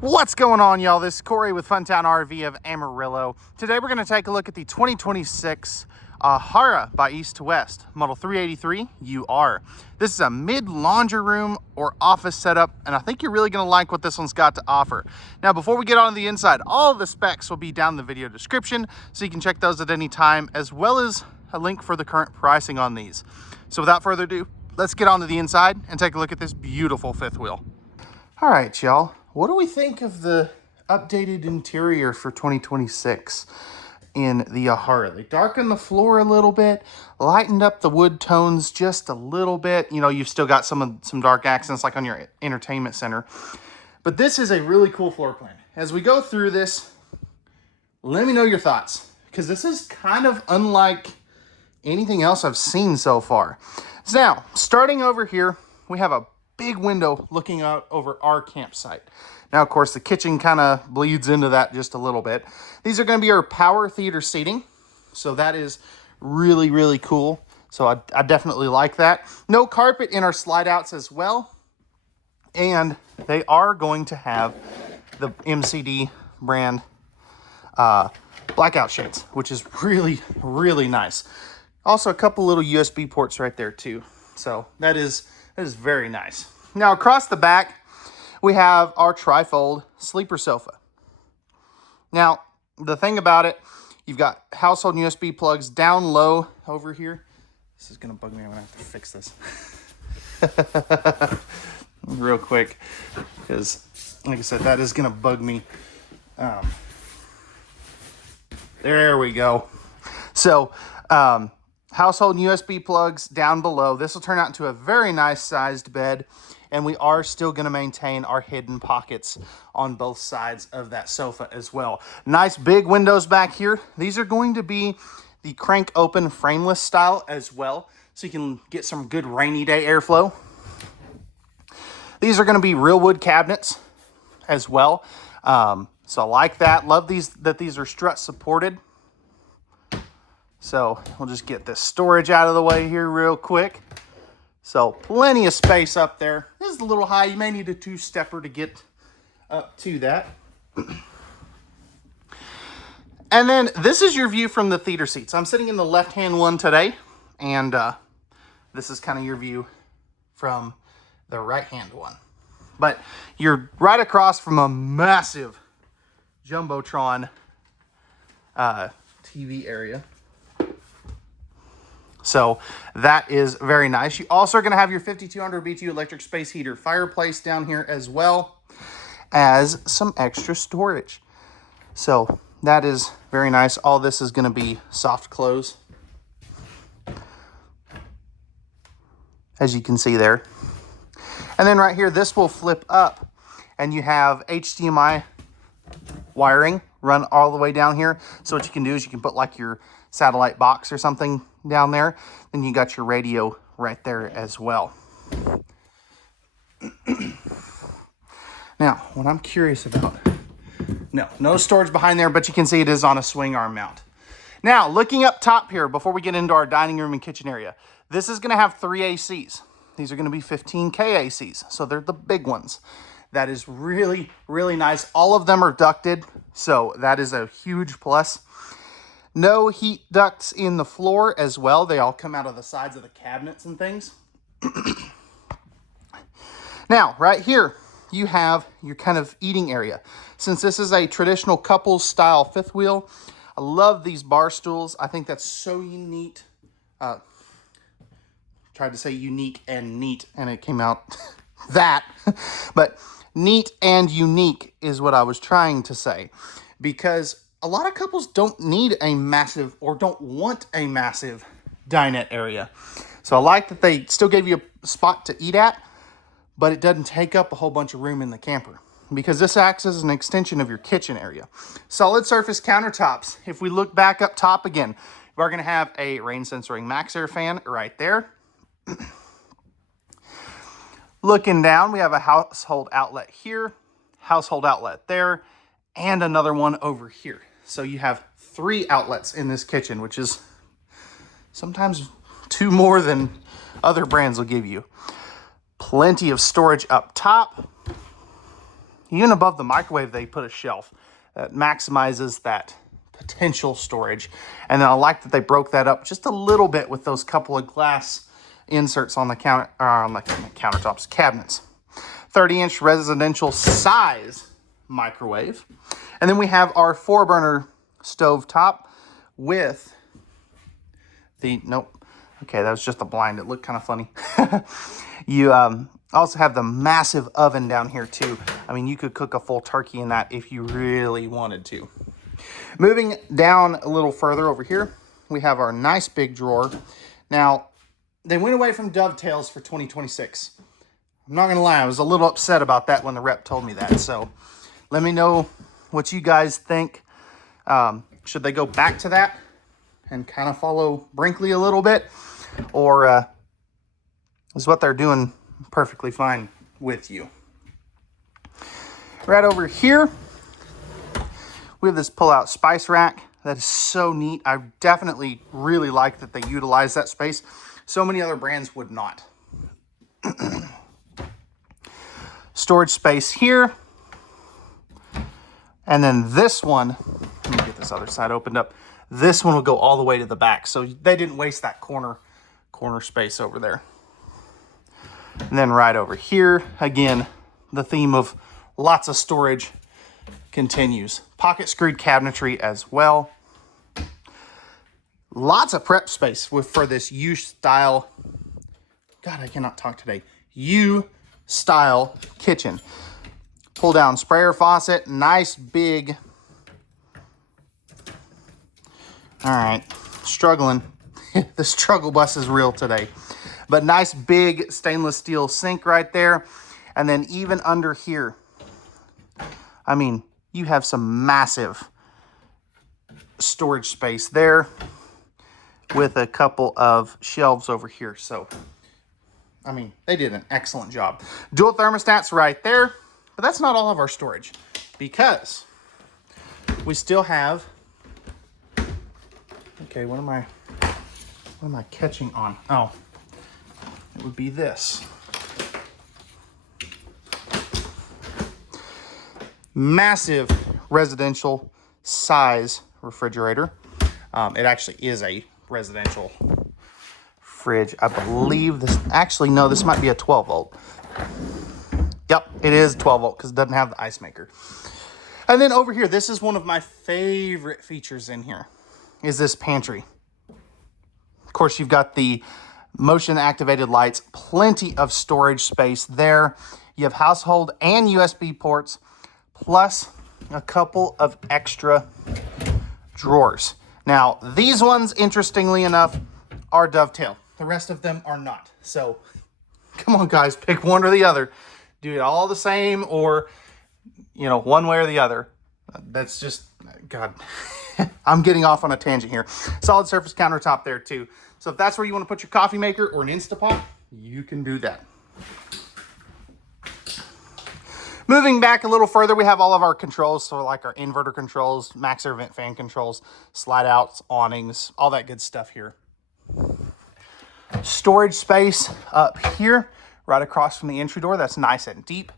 What's going on, y'all? This is Cory with Funtown RV of Amarillo. Today we're going to take a look at the 2026 Ahara by East to West, model 383 UR. This is a mid-laundry room or office setup, and I think you're really going to like what this one's got to offer. Now, before we get on the inside, all of the specs will be down in the video description, so you can check those at any time, as well as a link for the current pricing on these. So without further ado, let's get on to the inside and take a look at this beautiful fifth wheel. All right, y'all. What do we think of the updated interior for 2026 in the Ahara? They darkened the floor a little bit, lightened up the wood tones just a little bit. You know, you've still got some dark accents like on your entertainment center. But this is a really cool floor plan. As we go through this, let me know your thoughts, because this is kind of unlike anything else I've seen so far. So now, starting over here, we have a big window looking out over our campsite. Now, of course, the kitchen kind of bleeds into that just a little bit. These are going to be our power theater seating. So that is really, really cool. So I definitely like that. No carpet in our slide outs as well. And they are going to have the MCD brand blackout shades, which is really, really nice. Also, a couple little USB ports right there too. So that is very nice. Now, across the back, we have our trifold sleeper sofa. Now, the thing about it, you've got household USB plugs down low over here. This is going to bug me. I'm going to have to fix this real quick, because, like I said, that is going to bug me. There we go. So, household USB plugs down below. This will turn out into a very nice sized bed, and we are still going to maintain our hidden pockets on both sides of that sofa as well. Nice big windows back here. These are going to be the crank open frameless style as well, so you can get some good rainy day airflow. These are going to be real wood cabinets as well. So I like that. Love that these are strut supported. So we'll just get this storage out of the way here real quick. So plenty of space up there. This is a little high. You may need a two-stepper to get up to that. And then this is your view from the theater seats. I'm sitting in the left-hand one today, and this is kind of your view from the right-hand one. But you're right across from a massive Jumbotron TV area. So that is very nice. You also are going to have your 5200 BTU electric space heater fireplace down here, as well as some extra storage. So that is very nice. All this is going to be soft close, as you can see there. And then right here, this will flip up, and you have HDMI wiring run all the way down here. So what you can do is you can put like your satellite box or something down there. Then you got your radio right there as well. Now, what I'm curious about, no storage behind there, but you can see it is on a swing arm mount. Now, looking up top here, before we get into our dining room and kitchen area, this is going to have 3 ACs. These are going to be 15K ACs, so they're the big ones. That is really, really nice. All of them are ducted, so that is a huge plus. No heat ducts in the floor as well. They all come out of the sides of the cabinets and things. Now, right here, you have your kind of eating area. Since this is a traditional couples style fifth wheel, I love these bar stools. I think that's so neat. Tried to say unique and neat, and it came out that. But neat and unique is what I was trying to say, because a lot of couples don't need a massive, or don't want a massive dinette area. So I like that they still gave you a spot to eat at, but it doesn't take up a whole bunch of room in the camper, because this acts as an extension of your kitchen area. Solid surface countertops. If we look back up top again, we're going to have a rain sensoring max air fan right there. Looking down, we have a household outlet here, household outlet there, and another one over here. So you have 3 outlets in this kitchen, which is sometimes 2 more than other brands will give you. Plenty of storage up top. Even above the microwave, they put a shelf that maximizes that potential storage. And then I like that they broke that up just a little bit with those couple of glass inserts on the countertops, cabinets. 30-inch residential size microwave. And then we have our 4-burner stove top with the, nope, okay, that was just a blind. It looked kind of funny. You also have the massive oven down here too. I mean, you could cook a full turkey in that if you really wanted to. Moving down a little further over here, we have our nice big drawer. Now, they went away from dovetails for 2026. I'm not going to lie, I was a little upset about that when the rep told me that. So let me know what you guys think. Should they go back to that and kind of follow Brinkley a little bit? Or is what they're doing perfectly fine with you? Right over here, we have this pull-out spice rack. That is so neat. I definitely really like that they utilize that space. So many other brands would not. Storage space here. And then this one, let me get this other side opened up. This one will go all the way to the back. So they didn't waste that corner space over there. And then right over here, again, the theme of lots of storage continues. Pocket screwed cabinetry as well. Lots of prep space for this U-style, God, I cannot talk today, U-style kitchen. Pull down sprayer faucet, nice big, all right, struggling. The struggle bus is real today. But nice big stainless steel sink right there. And then even under here, I mean, you have some massive storage space there with a couple of shelves over here. So, I mean, they did an excellent job. Dual thermostats right there. But that's not all of our storage, because we still have, okay, what am I catching on? Oh, it would be this. Massive residential size refrigerator. It actually is a residential fridge. I believe this, actually, no, this might be a 12 volt. Yep, it is 12 volt because it doesn't have the ice maker. And then over here, this is one of my favorite features in here, is this pantry. Of course, you've got the motion activated lights, plenty of storage space there. You have household and USB ports, plus a couple of extra drawers. Now, these ones, interestingly enough, are dovetail. The rest of them are not. So, come on, guys, pick one or the other. Do it all the same, or, you know, one way or the other. That's just, God, I'm getting off on a tangent here. Solid surface countertop there too. So if that's where you want to put your coffee maker or an Instapot, you can do that. Moving back a little further, we have all of our controls. So like our inverter controls, max air vent fan controls, slide outs, awnings, all that good stuff here. Storage space up here, right across from the entry door. That's nice and deep.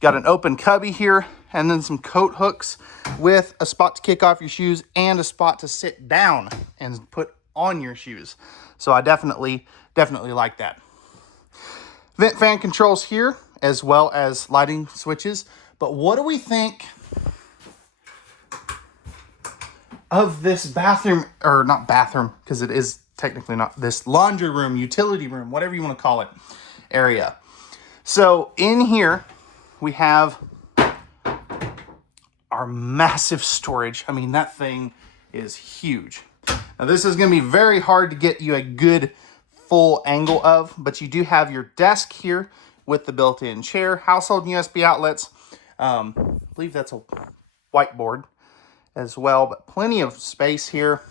Got an open cubby here, and then some coat hooks with a spot to kick off your shoes and a spot to sit down and put on your shoes. So I definitely like that. Vent fan controls here, as well as lighting switches. But what do we think of this bathroom, or not bathroom, because it is technically not, this laundry room, utility room, whatever you want to call it, area? So in here, we have our massive storage. I mean, that thing is huge. Now, this is going to be very hard to get you a good full angle of, but you do have your desk here with the built-in chair, household USB outlets. I believe that's a whiteboard as well, but plenty of space here.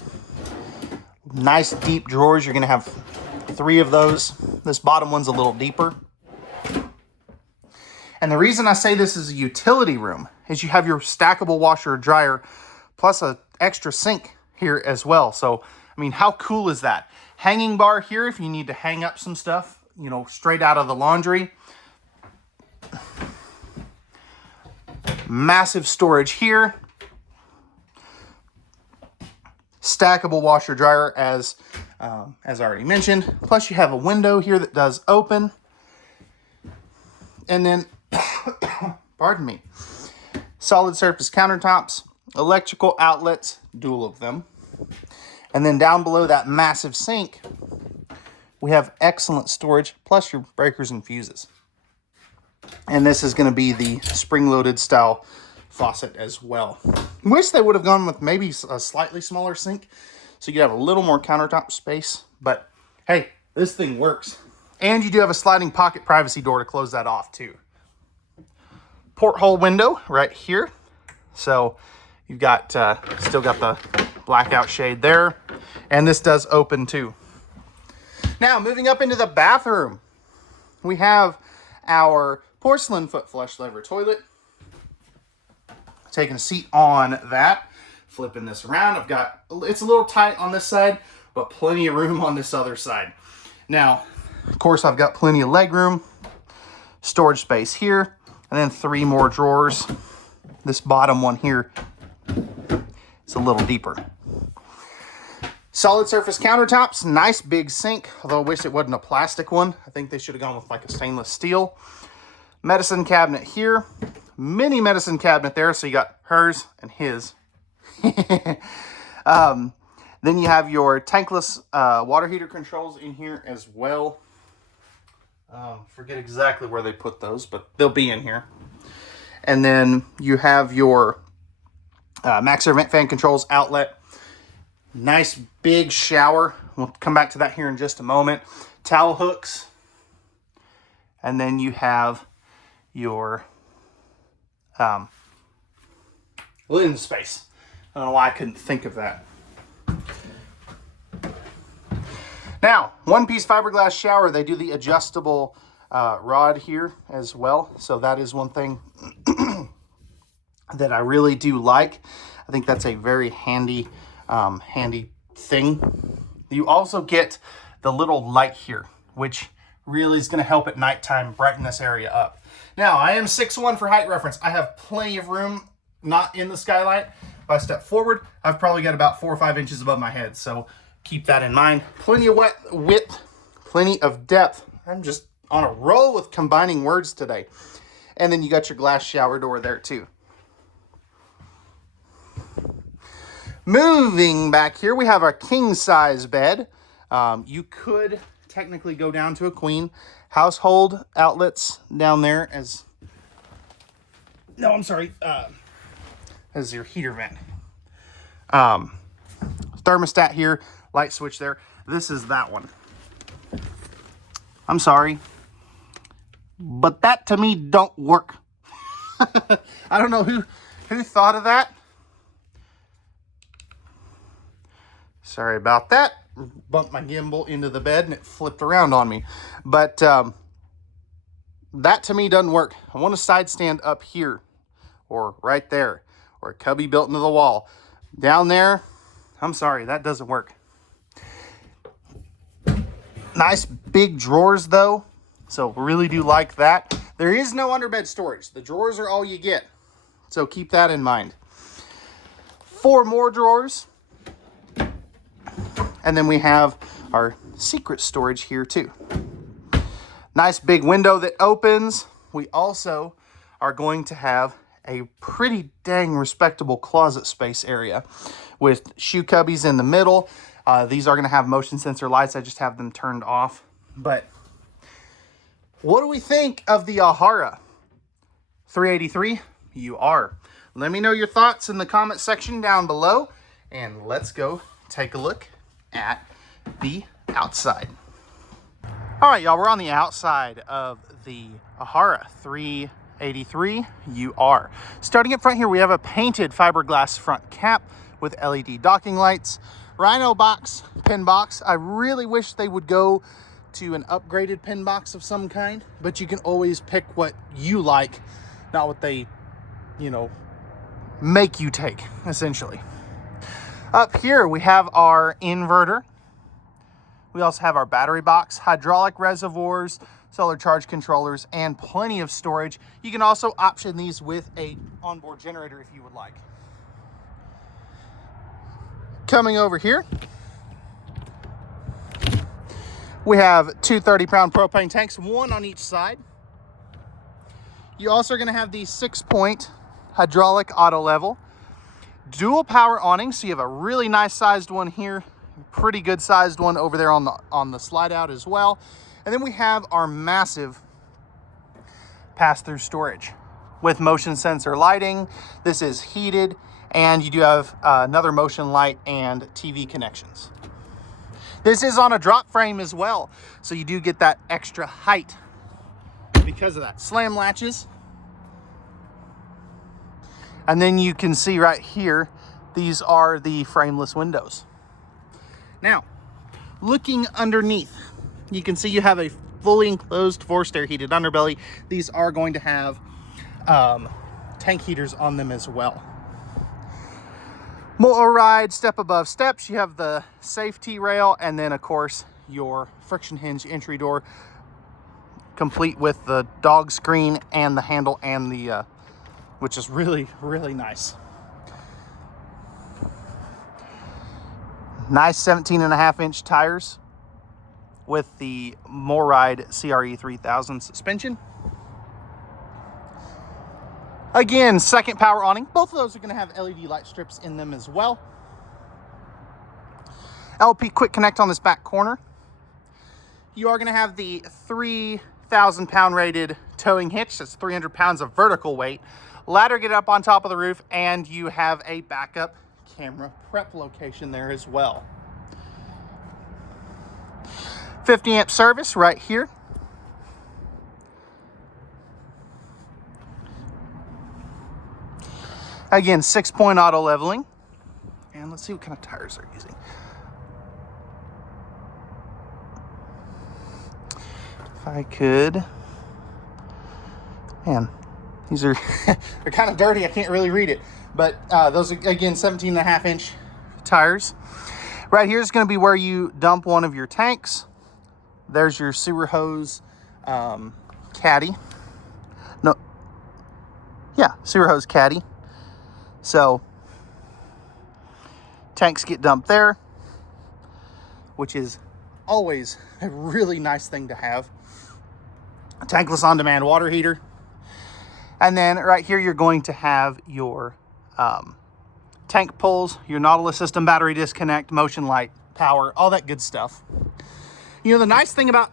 Nice deep drawers. You're going to have 3 of those. This bottom one's a little deeper. And the reason I say this is a utility room is you have your stackable washer or dryer plus an extra sink here as well. So, I mean, how cool is that? Hanging bar here if you need to hang up some stuff, you know, straight out of the laundry. Massive storage here. Stackable washer dryer as I already mentioned. Plus you have a window here that does open. And then, pardon me, solid surface countertops, electrical outlets, dual of them. And then down below that massive sink, we have excellent storage, plus your breakers and fuses. And this is going to be the spring-loaded style faucet as well. Wish they would have gone with maybe a slightly smaller sink, so you could have a little more countertop space. But hey, this thing works. And you do have a sliding pocket privacy door to close that off too. Porthole window right here. So you've got still got the blackout shade there. And this does open too. Now moving up into the bathroom, we have our porcelain foot flush lever toilet. Taking a seat on that, flipping this around. It's a little tight on this side, but plenty of room on this other side. Now, of course, I've got plenty of leg room, storage space here, and then 3 more drawers. This bottom one here is a little deeper. Solid surface countertops, nice big sink, although I wish it wasn't a plastic one. I think they should have gone with like a stainless steel. Medicine cabinet here, mini medicine cabinet there, so you got hers and his. Then you have your tankless water heater controls in here as well. Forget exactly where they put those, but they'll be in here. And then you have your max air vent fan controls outlet. Nice big shower. We'll come back to that here in just a moment. Towel hooks. And then you have your linen space. I don't know why I couldn't think of that. Now, one-piece fiberglass shower. They do the adjustable rod here as well. So that is one thing that I really do like. I think that's a very handy thing. You also get the little light here, which really is going to help at nighttime brighten this area up. Now, I am 6'1" for height reference. I have plenty of room, not in the skylight. If I step forward, I've probably got about 4 or 5 inches above my head. So keep that in mind. Plenty of width, plenty of depth. I'm just on a roll with combining words today. And then you got your glass shower door there too. Moving back here, we have our king size bed. You could technically go down to a queen. Household outlets down there as your heater vent. Thermostat here, light switch there. This is that one. I'm sorry, but that to me don't work. I don't know who thought of that. Sorry about that. Bumped my gimbal into the bed and it flipped around on me. But that to me doesn't work. I want a side stand up here or right there or a cubby built into the wall. Down there, I'm sorry, that doesn't work. Nice big drawers though. So really do like that. There is no underbed storage. The drawers are all you get. So keep that in mind. 4 more drawers. And then we have our secret storage here too. Nice big window that opens. We also are going to have a pretty dang respectable closet space area with shoe cubbies in the middle. These are going to have motion sensor lights. I just have them turned off. But what do we think of the Ahara 383 UR? Let me know your thoughts in the comment section down below. And let's go take a look at the outside. All right, y'all, we're on the outside of the Ahara 383 UR. Starting up front here, we have a painted fiberglass front cap with LED docking lights, Rhino box, pin box. I really wish they would go to an upgraded pin box of some kind, but you can always pick what you like, not what they, make you take, essentially. Up here, we have our inverter. We also have our battery box, hydraulic reservoirs, solar charge controllers, and plenty of storage. You can also option these with a onboard generator if you would like. Coming over here, we have two 30-pound propane tanks, one on each side. You also are going to have the 6-point hydraulic auto level, dual power awning, so you have a really nice sized one here, pretty good sized one over there on the slide out as well. And then we have our massive pass-through storage with motion sensor lighting. This is heated, and you do have another motion light and TV connections. This is on a drop frame as well, so you do get that extra height because of that. Slam latches. And then you can see right here, these are the frameless windows. Now, looking underneath, you can see you have a fully enclosed forced air heated underbelly. These are going to have tank heaters on them as well. Motor ride, step above steps. You have the safety rail, and then of course your friction hinge entry door, complete with the dog screen and the handle and the which is really, really nice. Nice 17.5-inch tires with the MoRide CRE 3000 suspension. Again, second power awning. Both of those are going to have LED light strips in them as well. LP quick connect on this back corner. You are going to have the 3,000-pound rated towing hitch. That's 300 pounds of vertical weight. Ladder get up on top of the roof, and you have a backup camera prep location there as well. 50 amp service right here. Again, 6-point auto leveling. And let's see what kind of tires they're using. If I could, man, these are, they're kind of dirty. I can't really read it. But those are, again, 17.5-inch tires. Right here is going to be where you dump one of your tanks. There's your sewer hose caddy. No, yeah, sewer hose caddy. So tanks get dumped there, which is always a really nice thing to have. A tankless on-demand water heater. And then right here, you're going to have your tank pulls, your Nautilus system, battery disconnect, motion light, power, all that good stuff. You know, the nice thing about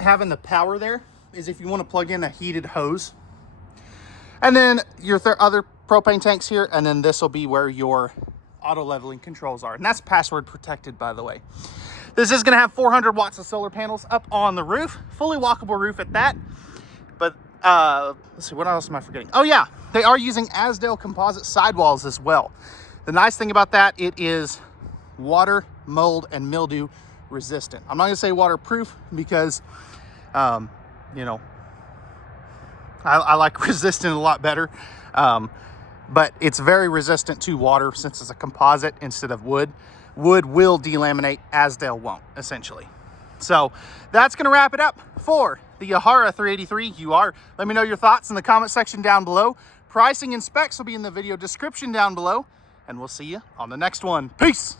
having the power there is if you want to plug in a heated hose, and then your other propane tanks here, and then this will be where your auto leveling controls are. And that's password protected, by the way. This is going to have 400 watts of solar panels up on the roof, fully walkable roof at that. But let's see, what else am I forgetting? Oh yeah, they are using Azdel composite sidewalls as well. The nice thing about that, it is water, mold, and mildew resistant. I'm not going to say waterproof because, you know, I like resistant a lot better. But it's very resistant to water since it's a composite instead of wood. Wood will delaminate, Azdel won't, essentially. So that's going to wrap it up for the Ahara 383 UR. Let me know your thoughts in the comment section down below. Pricing and specs will be in the video description down below, and we'll see you on the next one. Peace!